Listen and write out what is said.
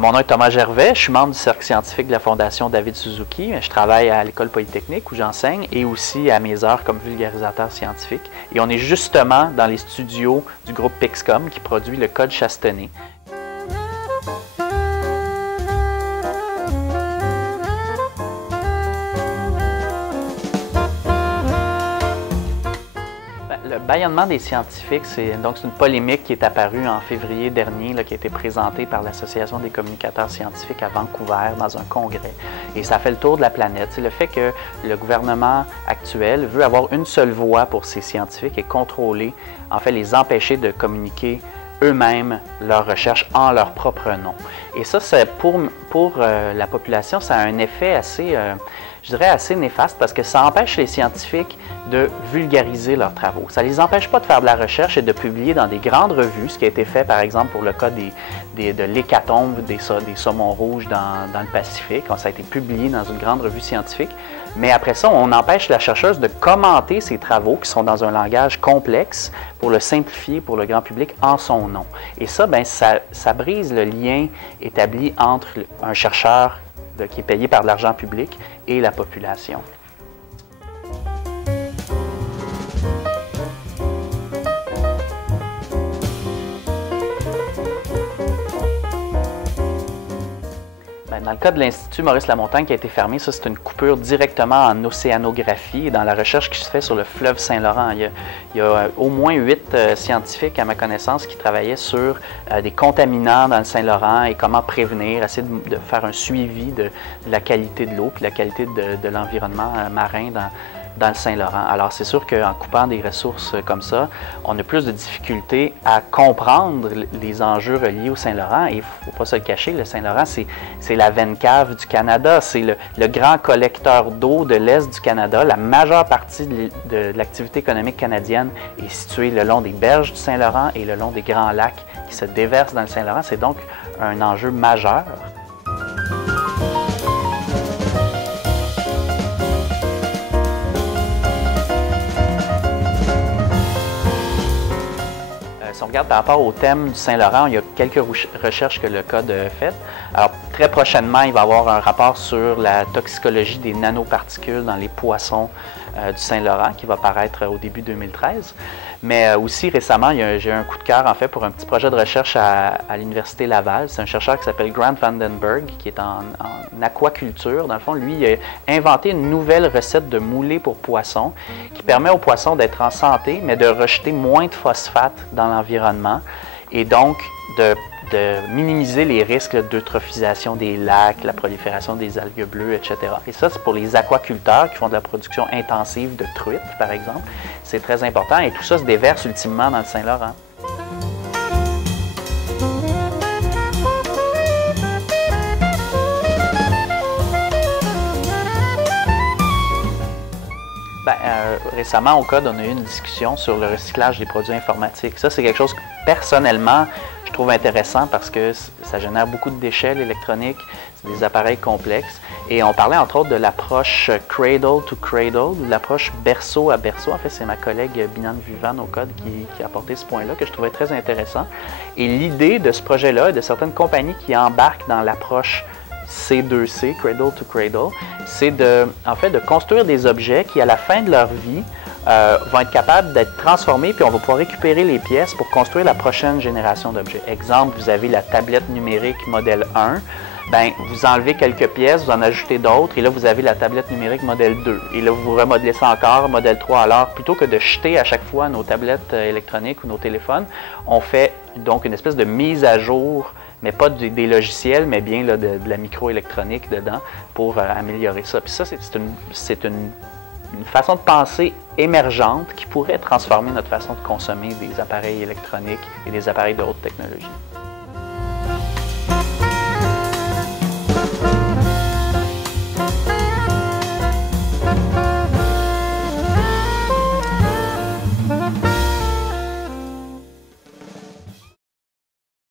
Mon nom est Thomas Gervais, je suis membre du cercle scientifique de la Fondation David Suzuki. Je travaille à l'École polytechnique où j'enseigne et aussi à mes heures comme vulgarisateur scientifique. Et on est justement dans les studios du groupe Pixcom qui produit le code Chastenay. Le bâillonnement des scientifiques, c'est une polémique qui est apparue en février dernier, qui a été présentée par l'Association des communicateurs scientifiques à Vancouver dans un congrès. Et ça fait le tour de la planète. C'est le fait que le gouvernement actuel veut avoir une seule voix pour ces scientifiques et contrôler, en fait, les empêcher de communiquer eux-mêmes leurs recherches en leur propre nom. Et ça, pour la population, ça a un effet assez, je dirais, assez néfaste parce que ça empêche les scientifiques de vulgariser leurs travaux. Ça ne les empêche pas de faire de la recherche et de publier dans des grandes revues, ce qui a été fait, par exemple, pour le cas de l'hécatombe des saumons rouges dans le Pacifique. Ça a été publié dans une grande revue scientifique. Mais après ça, on empêche la chercheuse de commenter ses travaux qui sont dans un langage complexe pour le simplifier pour le grand public en son nom. Et ça, ça brise le lien établi entre un chercheur qui est payé par de l'argent public et la population. Dans le cas de l'Institut Maurice Lamontagne qui a été fermé, ça c'est une coupure directement en océanographie et dans la recherche qui se fait sur le fleuve Saint-Laurent. Il y a au moins 8 scientifiques à ma connaissance qui travaillaient sur des contaminants dans le Saint-Laurent et comment prévenir, essayer de faire un suivi de la qualité de l'eau puis de la qualité de l'environnement marin dans le Saint-Laurent. Alors, c'est sûr qu'en coupant des ressources comme ça, on a plus de difficultés à comprendre les enjeux reliés au Saint-Laurent. Et il ne faut pas se le cacher, le Saint-Laurent, c'est la veine cave du Canada. C'est le grand collecteur d'eau de l'Est du Canada. La majeure partie de l'activité économique canadienne est située le long des berges du Saint-Laurent et le long des grands lacs qui se déversent dans le Saint-Laurent. C'est donc un enjeu majeur. Si on regarde par rapport au thème du Saint-Laurent, il y a quelques recherches que le Code a faites. Alors, très prochainement, il va y avoir un rapport sur la toxicologie des nanoparticules dans les poissons du Saint-Laurent qui va paraître au début 2013. Mais aussi, récemment, j'ai eu un coup de cœur, en fait, pour un petit projet de recherche à l'Université Laval. C'est un chercheur qui s'appelle Grant Vandenberg, qui est en aquaculture. Dans le fond, lui, il a inventé une nouvelle recette de moulé pour poissons qui permet aux poissons d'être en santé, mais de rejeter moins de phosphate dans l'environnement et donc de minimiser les risques d'eutrophisation des lacs, la prolifération des algues bleues, etc. Et ça, c'est pour les aquaculteurs qui font de la production intensive de truites, par exemple. C'est très important et tout ça se déverse ultimement dans le Saint-Laurent. Récemment, au Code, on a eu une discussion sur le recyclage des produits informatiques. Ça, c'est quelque chose que, personnellement, je trouve intéressant parce que ça génère beaucoup de déchets, l'électronique, c'est des appareils complexes. Et on parlait, entre autres, de l'approche cradle to cradle, l'approche berceau à berceau. En fait, c'est ma collègue Binan Vivan au Code qui a apporté ce point-là que je trouvais très intéressant. Et l'idée de ce projet-là, de certaines compagnies qui embarquent dans l'approche C2C, Cradle to Cradle, c'est en fait de construire des objets qui, à la fin de leur vie, vont être capables d'être transformés, puis on va pouvoir récupérer les pièces pour construire la prochaine génération d'objets. Exemple, vous avez la tablette numérique modèle 1, vous enlevez quelques pièces, vous en ajoutez d'autres, et là, vous avez la tablette numérique modèle 2. Et là, vous remodelez ça encore, modèle 3. Alors, plutôt que de jeter à chaque fois nos tablettes électroniques ou nos téléphones, on fait donc une espèce de mise à jour, mais pas des logiciels, mais bien là, de la microélectronique dedans pour améliorer ça. Puis ça, c'est une façon de penser émergente qui pourrait transformer notre façon de consommer des appareils électroniques et des appareils de haute technologie.